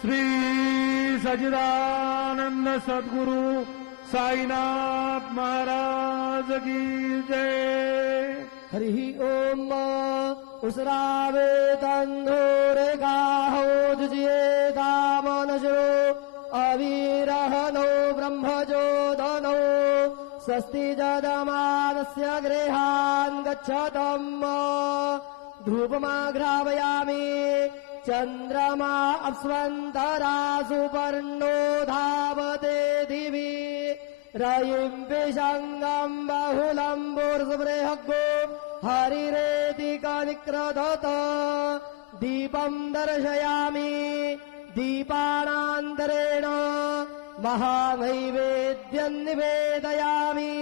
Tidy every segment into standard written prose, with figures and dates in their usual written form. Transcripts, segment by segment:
श्री सच्चिदानंद सद्गुरु साईनाथ महाराज की जय। हरि ओम उसरावे तंधोरे गाहो जुजिए दामनजो अवीरहनो ब्रह्मजोदनो स्वस्ति जदमानस्य गृहान् गच्छतम् धूपमाघ्रावयामि चन्द्रमा अप्स्वन्तरा सुपर्णो धावते दिवि रयिम् विषङ्गम् बहुलम् बृहद्गो हरिरेति कनिक्रदत दीपम् दर्शयामि दीपानान्तरेण महानैवेद्यम् निवेदयामि।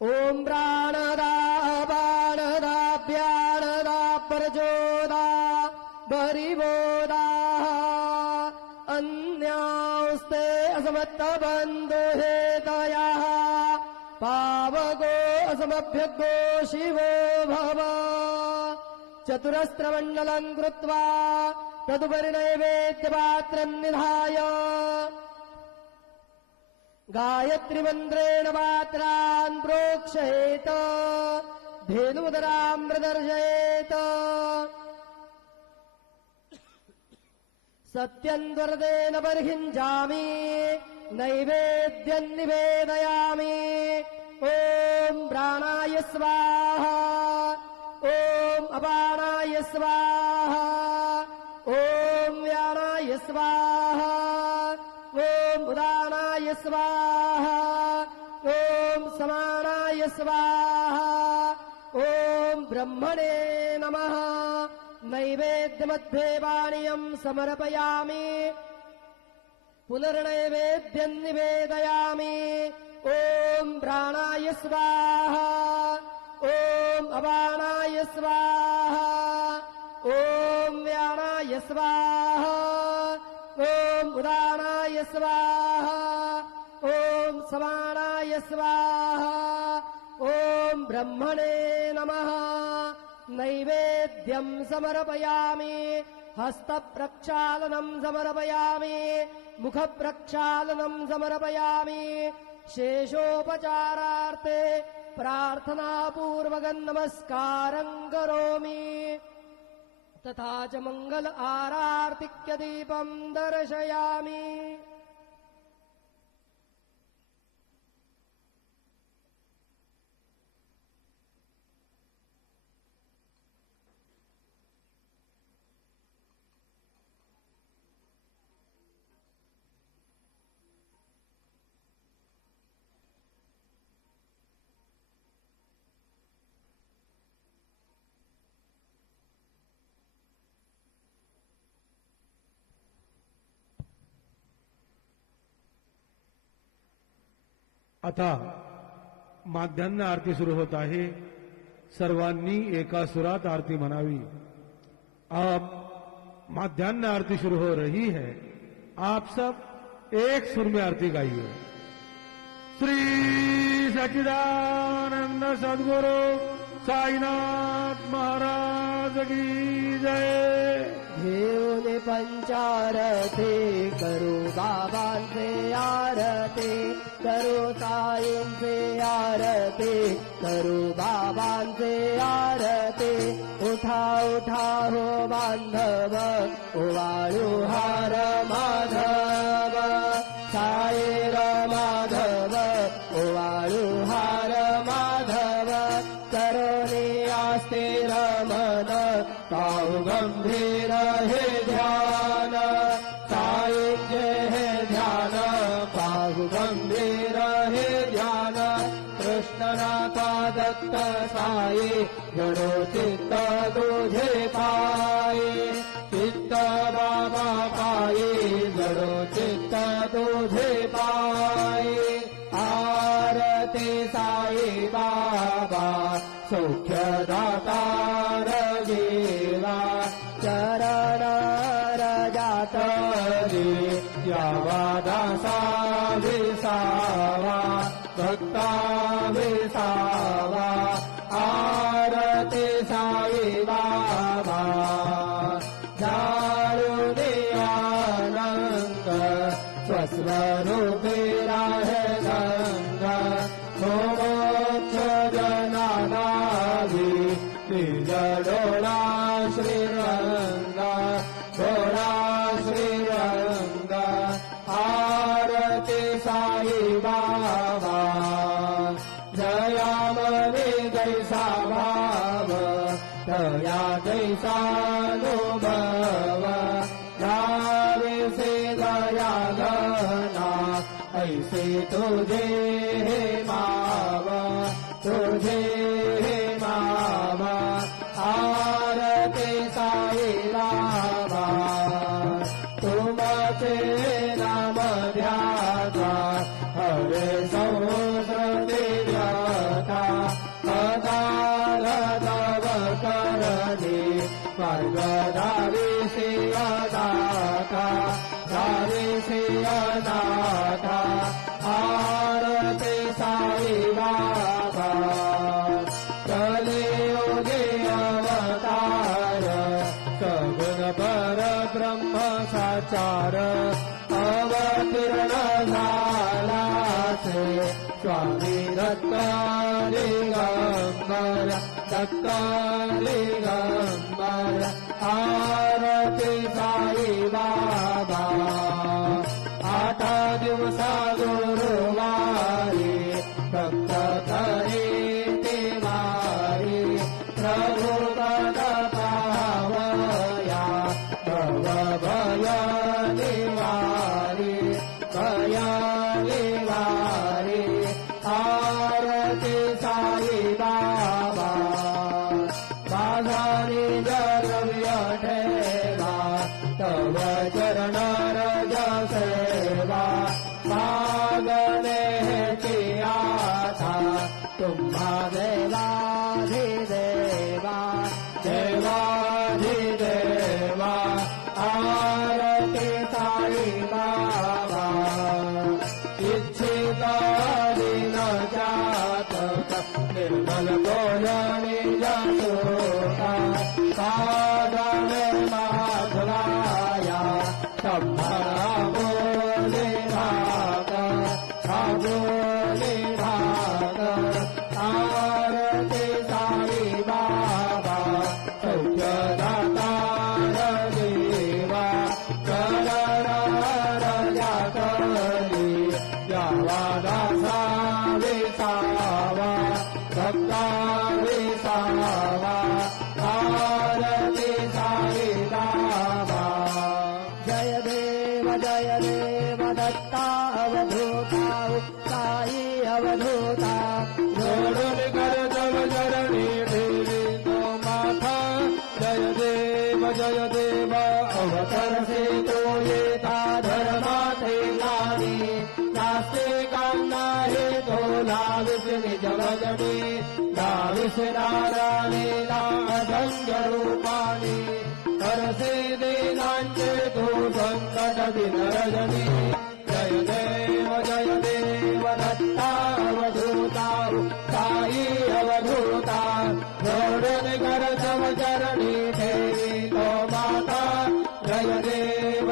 ओम प्राणदा अपानदाभ्यानदा प्रचोदा बरिवोदा अन्यास्ते असमत्तबन्धो हेतयः पावको असमभ्यगो शिवो भव। चतुरस्रमण्डलम् कृत्वा तदुपरि नैवेद्यपात्रम् निधाय गायत्री मन्त्रेण पात्रान् प्रोक्षयेत धेनुमुदराम् प्रदर्शयेत सत्यन्वरदेन बर्हिञ्जामि नैवेद्यम् निवेदयामि। ॐ प्राणाय स्वाहा ॐ अपानाय स्वाहा ॐ व्यानाय स्वाहा ॐ उदानाय स्वाहा ॐ समानाय स्वाहा ॐ ब्रह्मणे नमः। नैवेद्यमध्ये पानीयम् समर्पयामि पुनर्नैवेद्यम् निवेदयामि। ॐ प्राणाय स्वाहा ॐ अपानाय स्वाहा ॐ व्यानाय स्वाहा ॐ उदानाय स्वाहा ॐ समानाय स्वाहा ॐ ब्रह्मणे नमः। नैवेद्यम् समर्पयामि हस्तप्रक्षालनम् समर्पयामि मुखप्रक्षालनम् समर्पयामि शेषोपचारार्थे प्रार्थनापूर्वकम् नमस्कारम् करोमि तथा च मंगल आरार्तिक्य दीपम् दर्शयामि। आता माध्यान्ह आरती सुरू होत आहे। सर्वांनी एका सुरात आरती म्हणावी। अब माध्यान्ह आरती शुरू हो रही है, आप सब एक सुर में आरती गाइए। श्री सच्चिदानंद सद्गुरु साईनाथ महाराज की जय। घेऊन पंचारती करू बाबांचे आरती करू ताईंचे आरती करू बाबांचे आरती। उठा उठा हो बांधव ओवाळू हार माधव साईर माधव ओवाळू हार माधव करोनी आस्ते रमन पाहु गंभीर हे ध्यान साईंचे हे ध्यान पाहु गंभीर हे ध्यान। कृष्णनाथा दत्त साई जडो चित्त तुझे पायी चित्त बाबा पायी जडो चित्त तुझे पायी। आरती साई बाबा सौख्य दातार साई बाबा जाळू दे आनंद स्वस्वरूपे राहे गंगा मोक्ष जनानावी निज डोळा श्रीरंगा डोळा श्रीरंगा आरती साई बाबा जयामने जैसा भाव तया जैसानुभव गावे से गया गना ऐसे तुझे हे मावा तुझे हे मावा आरती साई बाबा तुमचे नाम ध्याता हरे संस्कृती व्यथा पदार तव करणे मार्ग दाविसी अनाथा दाविसी अनाथा आरती साई बाबा कलियुगे अवतार सगुण पर ब्रह्म साचार अवतीर्ण झालासे स्वामी दत्तालिंगंबर दत्तालिंगंबर आरती साई बाबा 8 दिवसा गुरुवारी भक्त तरी ते वारी प्रभु पद पावया भव भय निवारी भय निवारी आरती साई बाबा माझारी द्रव्य ठेवा तव चरण रज सेवा मागणे की आशा तुम्हा देवाधिदेवा देवाधिदेवा आरती साई बाबा इच्छित दिन जातक निर्मल बोलणी जातोका साधने माधवाया संभरा बोले भाग बोले भाग आरती साई बाबा सौख्यदाता देवा करण जातली यावा दासा विसावा भक्ता विसावा आरती साई बाबा जय देव दत्ता अवधूता साई अवधूता जोडून कर जव चरणी ठेवी तो माथा जय देव अवतर से तो येता धर्माथे लानी नास्ते काम नाही तो लाविस निज भजनी लाविस नारायणीला अभंग रूपानी करसे देनांचे तो संकट दिन रजनी जय देव दत्ता अवधूता साई अवधूता जोडून कर जव चरणी ठेवी तो माता जय देव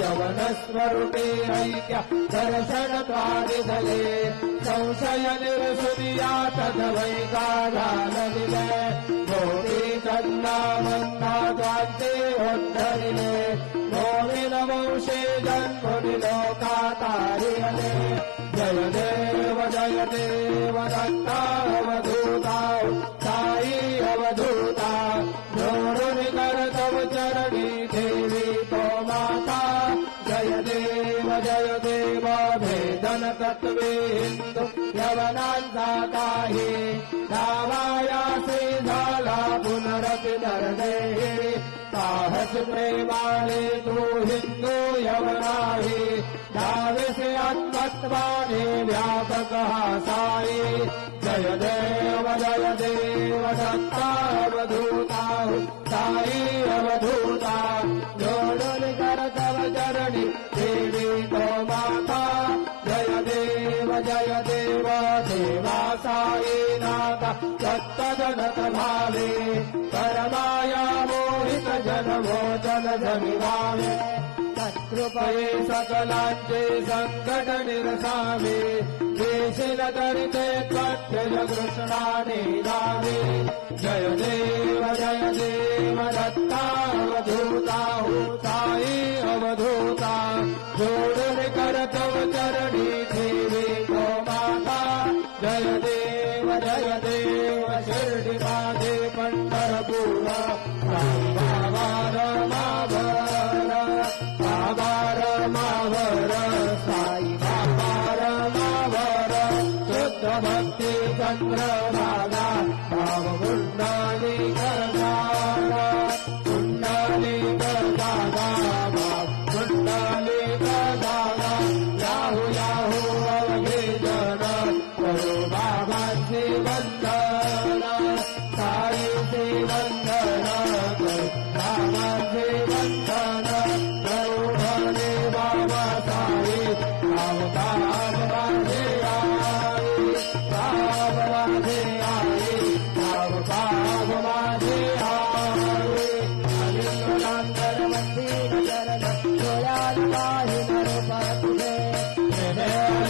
यवन स्वरूपे ऐक्य दर्शन द्वारिधले संशय निर्सुनिया तद्वैकाघालनिले भोगी चन्नामन्ना द्वान्ते उद्धरिले गोविन वंशे जन्मुनि लोकातारियले जय देव दत्तावधूता साई अवधूता जोडून कर तव चरणी देवी तो माता जय देव भेदन तत्वे हिंदू यवनांचा काही दावायासे झाला पुनरपि नरदेही साहस प्रेमाने तू हिंदू यवनाही दावेसे आत्मत्वाने व्यापक हा साई जय देव दत्तावधूता साई अवधूता जोडून कर तव चरणी देवी तो माता जय देव देवा साईनाथ तत्तदनत भावे परमाया मोहित जनमोचन जनिवावे तत्कृपये सकलांचे संकट निरसावे देशील तरिते त्वत्यज कृष्णाने गावे जय देव दत्तावधूता साई अवधूता जोडून करतव चरणी देवी गो माता जय देव शिर्डी माझे पंढरपूर साई बाबा रमावर साई बाबा रमावर शुद्ध भक्ती चंद्रभागा भाव कुंडली करताना कुंडली करताना भाव कुंडली करताना याहू याहू अवघे जन करो बाबांचे वंदन साईचे वंदन करो बाबांचे वंदन करो भले बाबा साई भाव भाव माझे आई भाव माझे आई भाव भाव माझे आई अलिंगनांतर मंदिर चरण डोळ्यात पाहि नरपा तुझे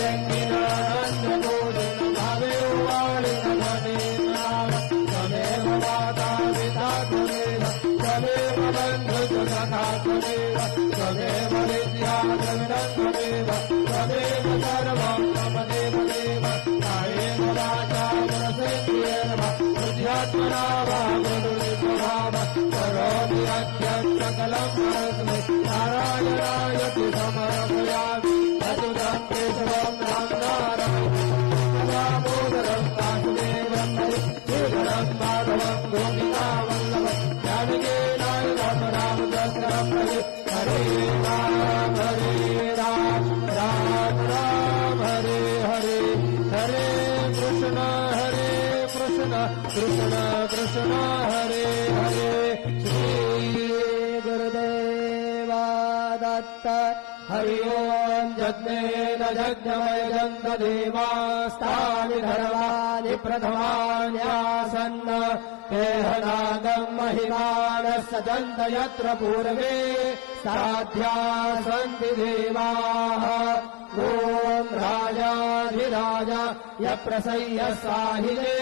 अलिंगनानंद भोजन भावे वाळी नमने नाम तमेव माता पिता तुमेव तमेव बंधु सखा तुमेव तमेव विद्या द्रविणं तुमेव तमेव सर्वं तमदेव देव कायेन वाचा मनसेन्द्रियेण वा बुद्ध्यात्मना वा मृदुलिस्वभाव करोमि यद्यत् सकलं परस्मै नारायणायति समर्पयामि अच्युतं केशवं रामनारायणं दामोदरं वासुदेवं श्रीधरं माधवं गोपिकावल्लभं जानकीनायकं रामचन्द्रं हरे राम राम राम हरे हरे हरे कृष्ण कृष्ण कृष्ण हरे हरे श्री गुरुदेवा दत्त हरि ओम यज्ञेन यज्ञमयजन्त देवास्तानि धर्माणि प्रथमान्यासन्न तेहनागं महिमानः सजन्त यत्र पूर्वे साध्या सन्ति देवाः ॐ राजाधिराज यप्रसय्य साहिले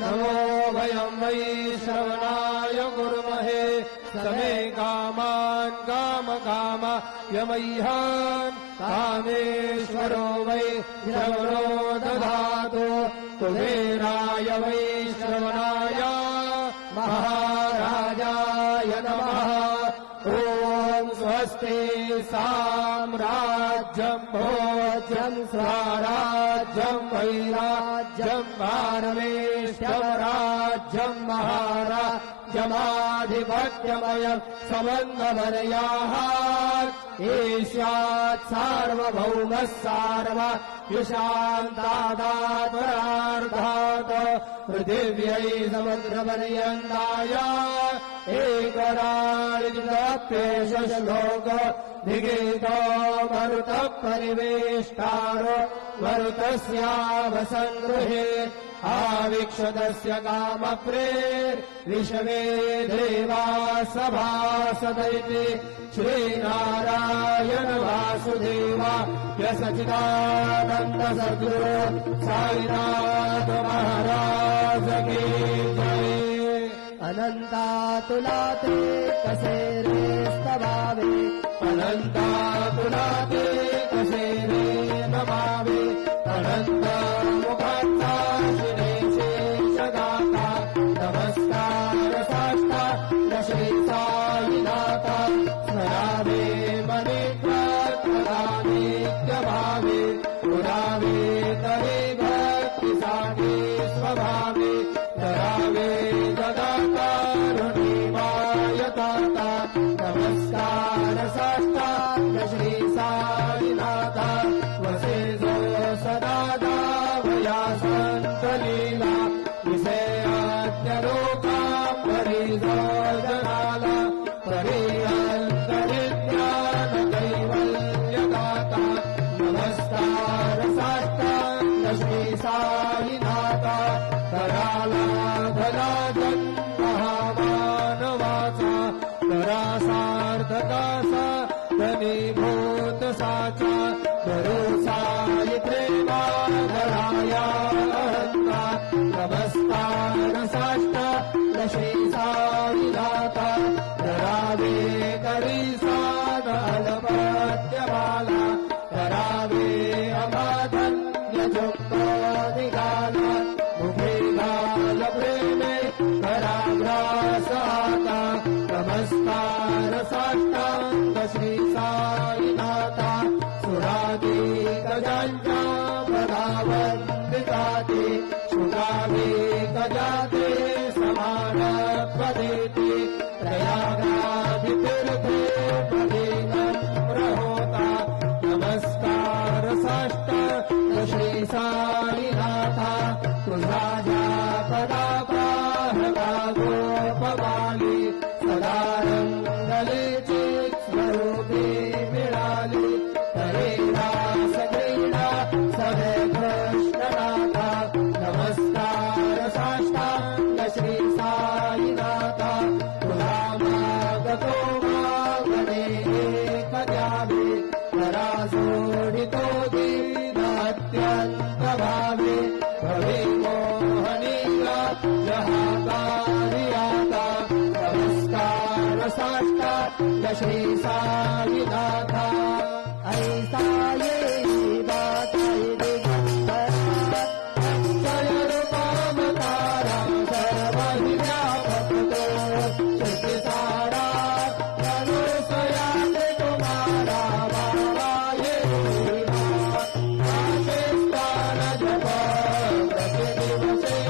नमो वयं वै श्रवणाय कुर्महे समे कामान् काम यमह्यान् कामेश्वरो वै श्रवणो दधातु कुबेराय वै श्रवणाय महाराजाय नमः ॐ स्वस्ति साम्राज्यं भोज्यं स्वराज्यं वैराज्यं पारमेष्ठ्यं राज्यं महाराज्यमाधिपत्यमयं समन्वमर्याः ईशात् सार्वभौमः सार्वयुषान्तादात्परार्धात् पृथिव्यै समुद्रपर्यन्ताय एकराळिप्येष श्लोक निगीतो मरुतः परिवेष्टारो मरुतस्यावसङ्गृहे आविक्षतस्य कामप्रेर्विषमे देवा सभासदैति श्रीनारायण वासुदेवा सच्चिदानन्द सद्गुरु साईनाथ महाराज की जय। अनंता तुला ते कसे रे स्तवावे अनंता तुला ते कसे रे नमावे अनंत मुखाचा शिरेचे जगाता नमस्कार साष्टा श्री साईनाथा स्मरावे मनित्वात्मदानित्य भावे पुरावे तरे भक्तिसाठी स्वभावे धरावे जगत्कारुणिमायताता नमस्कार साष्टांग श्री साईनाथा वसे भला महामानवाचा करा सार्थकासा धनीभूत साचा भरोसाई प्रेमा धराया अहंता नमस्कार साष्टा श्री साई दाता धरावे करी साध अलपत्यमाला करावे अमाधन्य जुक्त निघाला मुखे घाल प्रेमे कराग्रास आता नमस्कार साष्टांग श्री साई नाथा सुरादी गजांच्या पदावंदिताते सुरादी गजाते समान पदेते प्रयागादितीर्थे पदेनं प्रहोता नमस्कार साष्टांग श्री साई नाथा तुझा ज्या पदा प्राहता गोपबाली सदा रंगलेची स्वरूपी मिळाली तरे रास क्रीडा सवे कृष्णनाथा नमस्कार साष्टांग श्री साई नाथा तुला मागतो मागणे एक द्यावे करा सोडितो दीन अत्यंत भावे भवे मोहनीला जहाकारी आता नमस्कार साष्टांग श्री साई नाथा ऐसा ये बात अक्षय रूपावतारा सर्वहि व्यापकतो श्रुति सारा अनुसयाते कुमारा बाबा ये स्थान जप प्रतिदिवसे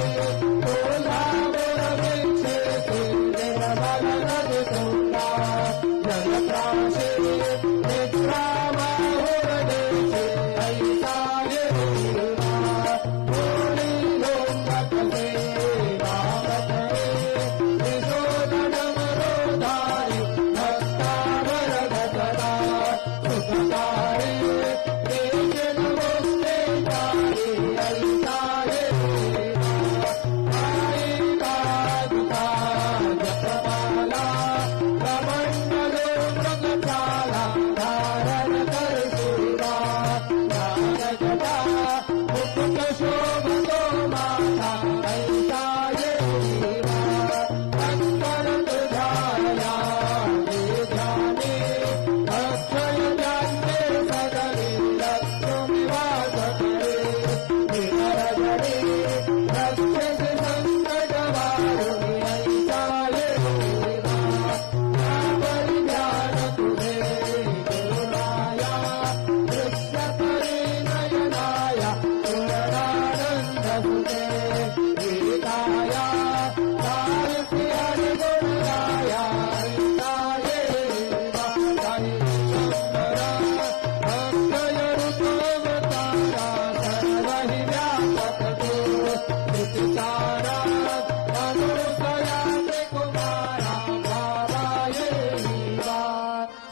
तुलामुरवीक्षे निर्मलनदितुङ्गा जगत्राशे निद्रामाहुरदेशे ऐसा ये भूरिलोकपते वामतरे त्रिशोधनमरोधारि भक्तावरगतदा सुखकारि तेजे नमोस्ते कारि ऐसा ये कायिका जपमाला कमण्डलो मृगशाला धारण कर शिवा नागजटा मुकुट शोभतो माता ऐसा ये अंतर तुझाया ध्याने अक्षय ज्ञाने सदने लक्ष्मीवास करे निरजने रक्षसे संकट वारुणी ऐसा ये ध्यान तुझे गुरुनाया दृश्य करे नयनाया पूर्णानंद सुते गीताया भारती हरि गुणगाया ऐसा ये साई शंकरा अक्षय रूपावतारा सर्वहि व्यापकतो श्रुति सारा अनुसयाते कुमारा बाबा ये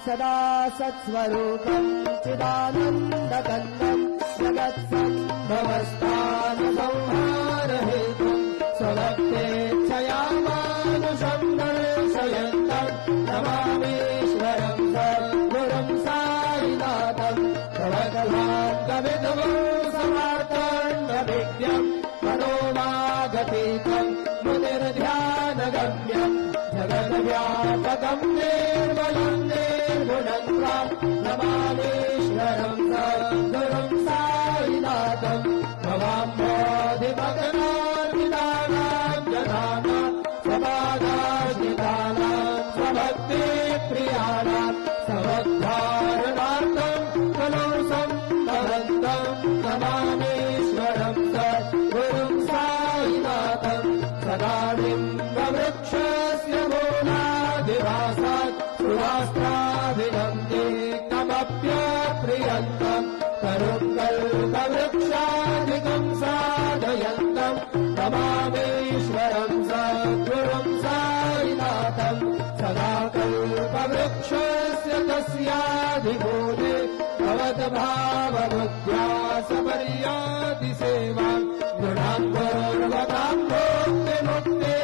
सदा सत्स्वरूपं चिदानन्दकन्दं जगत्सम्भवस्थानसंहारहेतुं स्वभक्तेच्छया मानुषं दर्शयन्तं नमामीश्वरं सद्गुरुं साईनाथं भवकलाङ्गविधवं समार्ताण्डभिज्ञं मनोमागतीतं मुनिर्ध्यानगम्यं जगद्व्यापकं निर्मलं निर्गुणं त्वां नमामीश्वरं सद्गुरुं साईनाथं भवाम्बोधिमगनार्पितानां जनानां स्वपादाश्रितानां स्वभक्तिप्रियाणां समद्धारणार्थं खलु सम्भवन्तं नमामीश्वरं सद्गुरुं साईनाथं सदानिम्बवृक्षस्य मूलादिवासात् सुरास्त्राभिनन्दे कमप्यप्रियन्तं करुङ्गल्पवृक्षादिकं साधयन्तं नमामीश्वरं सद्गुरुं साईनाथं सदा कल्पवृक्षस्य तस्याधिभूते भवद्भावबुद्ध्या सपर्यादिसेवां गृणां पूर्वकां भोक्तिमुक्ते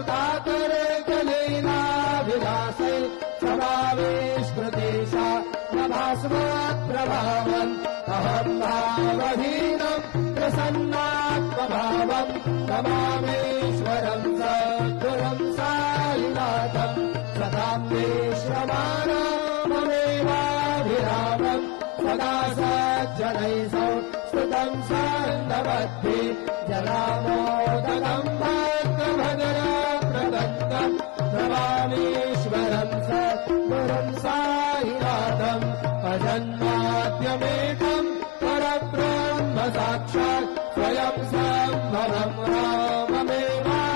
कृताकरे कलीलाभिलाषे समावेशकृतेशा नभास्मत्प्रभावम् अहं भावहीनं प्रसन्नात्मभावम् नमामीश्वरं सद्गुरुं साईनाथम् सदां मे श्रमाणाममेवाभिरामम् सदा सज्जनैः स्तुतं सान्दवद्भि जलामोदकम् भक्तभजनप्रदत्तम् नमामीश्वरं सद्गुरुं साईनाथम् अजन्माद्यमेकम् परब्रह्म साक्षात् स्वयं सम्भवम् राममेवावतीर्णम्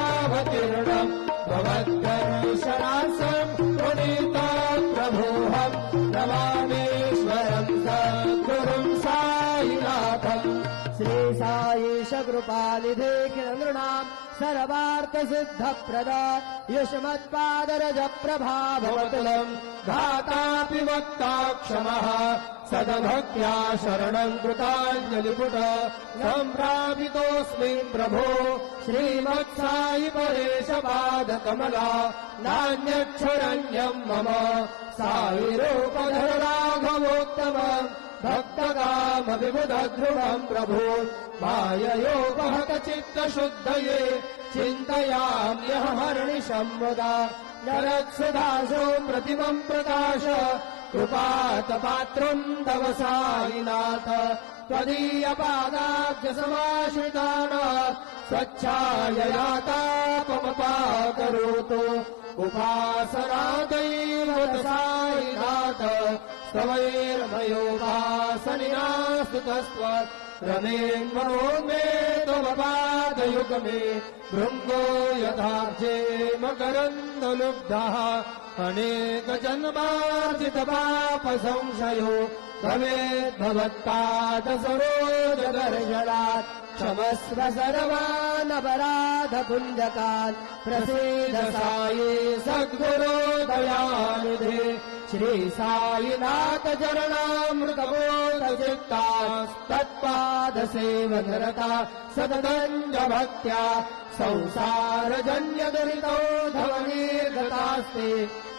भवद्दर्शनार्थम् पुनीतं प्रभोऽहम् नमामीश्वरं सद्गुरुं साईनाथम् श्री साईश कृपानिधे नृणाम् सर्वार्थसिद्धप्रदा युष्मत्पादरज प्रभावतुलम् धातापि वक्ता क्षमः सदभक्त्या शरणम् कृताञ्जलिपुट सम्प्रापितोऽस्मि प्रभो श्रीमत्साई परेशपादकमला नान्यच्छरण्यम् मम साईरूपधर राघवोत्तमम् भक्तकामविबुधध्रुवम् प्रभो माययोपहत चित्तशुद्धये चिन्तयाम्यहर्निशं मुदा नरत्सुधासो प्रतिमम् प्रकाश कृपातपात्रम् तव साईनाथ त्वदीयपादाब्जसमाश्रितानाम् स्वच्छायया तापमपाकरोतु उपासनादैव साईनाथ स्तवैर्मयोपासनिना स्तुतस्त्वत् रमेन्मनो मे त्वमपादयुगमे भृङ्गो यथार्जे मकरन्दलुब्धः अनेकजन्मार्जितपापसंशयो भवेद्भवत्पादसरोजदर्शनात् क्षमस्व सर्वानपराधपुञ्जकान् प्रसीद साई सद्गुरो दयानिधे श्री साईनाथ चरणामृतबोधचित्तान् तत्पादसेवनरता सततञ्ज भक्त्या संसारजन्यदुरितौ धवनीर्गतास्ते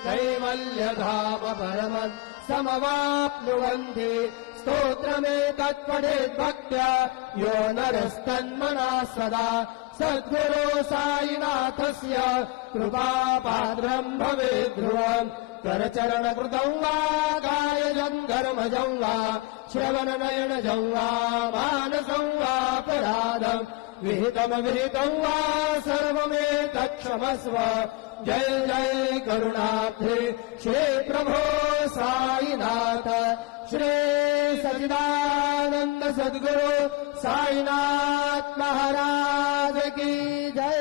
कैवल्यधाम परमम् समवाप्नुवन्ति स्तोत्रमेतत्पठेद्भक्त्या यो नरस्तन्मना सदा सद्गुरो साईनाथस्य कृपापात्रम् भवेत् ध्रुवम् करचरणकृतौ वा कायजम् कर्मजौ वा श्रवणनयनजौ वा मानसौ वापराधम् विहितमविहितौ वा सर्वमेतत्क्षमस्व जय जय करुणाब्धे श्री प्रभो साईनाथ श्री सच्चिदानंद सद्गुरु साईनाथ महाराज की जय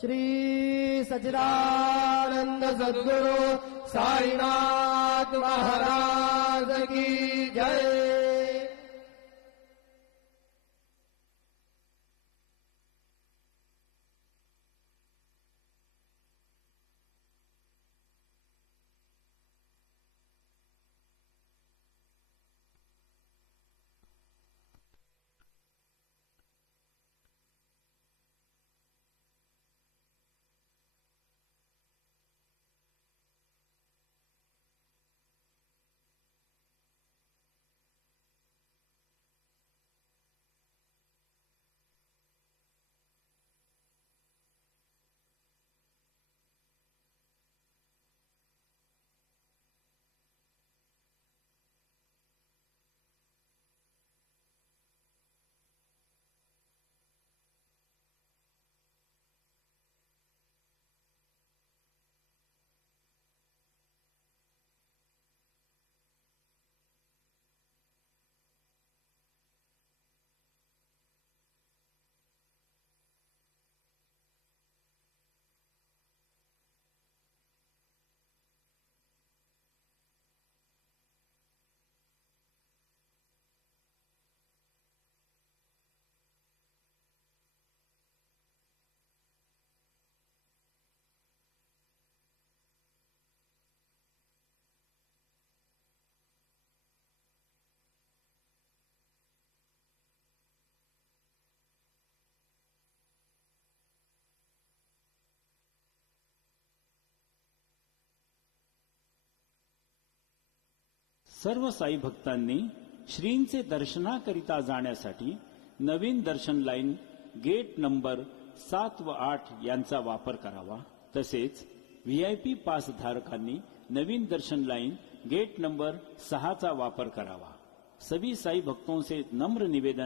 श्री सच्चिदानंद सद्गुरु साईनाथ महाराज की जय। सर्व साई भक्तांनी श्रींचे दर्शनाकरिता जाण्यासाठी नवीन दर्शन लाईन गेट नंबर 7 व 8 यांचा वापर करावा. तसेच VIP पास धारकांनी नवीन दर्शन लाईन गेट नंबर 6 चा वापर करावा. सभी साई भक्तों से नम्र निवेदन